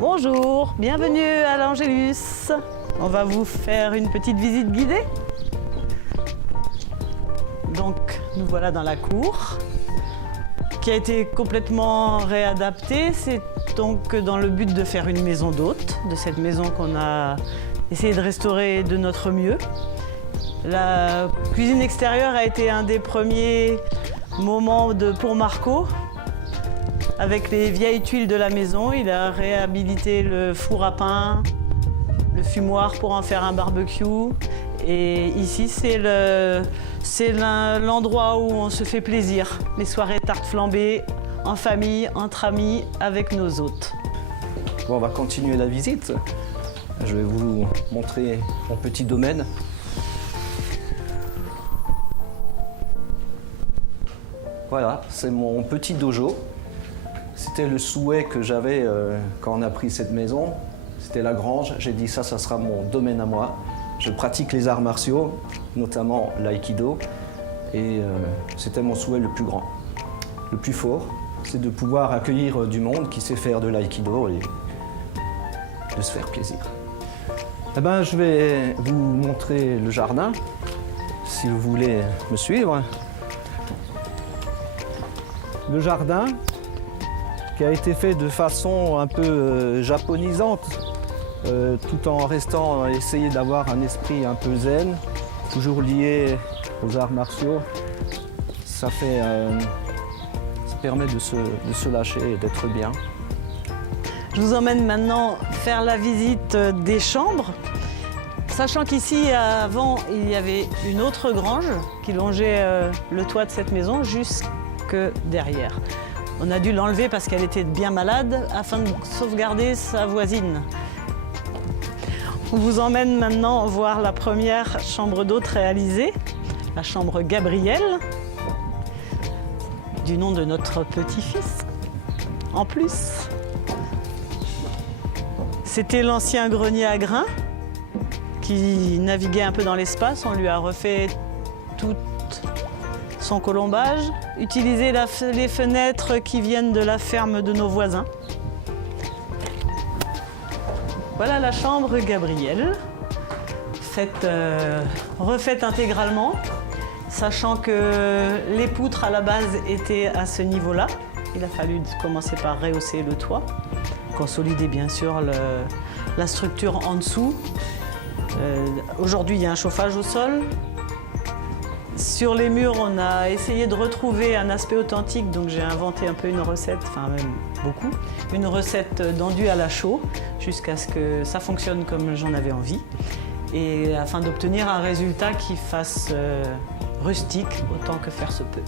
Bonjour, bienvenue à l'Angélus. On va vous faire une petite visite guidée. Donc, nous voilà dans la cour, qui a été complètement réadaptée. C'est donc dans le but de faire une maison d'hôte, de cette maison qu'on a essayé de restaurer de notre mieux. La cuisine extérieure a été un des premiers moments pour Marco. Avec les vieilles tuiles de la maison, il a réhabilité le four à pain, le fumoir pour en faire un barbecue. Et ici, c'est l'endroit où on se fait plaisir. Les soirées tarte flambée, en famille, entre amis, avec nos hôtes. Bon, on va continuer la visite. Je vais vous montrer mon petit domaine. Voilà, c'est mon petit dojo. C'était le souhait que j'avais quand on a pris cette maison. C'était la grange. J'ai dit ça sera mon domaine à moi. Je pratique les arts martiaux, notamment l'aïkido. Et c'était mon souhait le plus grand, le plus fort. C'est de pouvoir accueillir du monde qui sait faire de l'aïkido et de se faire plaisir. Eh ben, je vais vous montrer le jardin, si vous voulez me suivre. Le jardin, qui a été fait de façon un peu japonisante, tout en essayer d'avoir un esprit un peu zen, toujours lié aux arts martiaux. Ça permet de se lâcher et d'être bien. Je vous emmène maintenant faire la visite des chambres. Sachant qu'ici, avant, il y avait une autre grange qui longeait le toit de cette maison jusque derrière. On a dû l'enlever parce qu'elle était bien malade afin de sauvegarder sa voisine. On vous emmène maintenant voir la première chambre d'hôte réalisée, la chambre Gabriel, du nom de notre petit-fils. En plus, c'était l'ancien grenier à grains qui naviguait un peu dans l'espace. On lui a refait tout son colombage, utilisé les fenêtres qui viennent de la ferme de nos voisins. Voilà la chambre Gabriel, refaite intégralement, sachant que les poutres à la base étaient à ce niveau-là. Il a fallu commencer par rehausser le toit, consolider bien sûr la structure en dessous. Aujourd'hui, il y a un chauffage au sol. Sur les murs, on a essayé de retrouver un aspect authentique, donc j'ai inventé un peu une recette, enfin même beaucoup, une recette d'enduit à la chaux, jusqu'à ce que ça fonctionne comme j'en avais envie, et afin d'obtenir un résultat qui fasse rustique autant que faire se peut.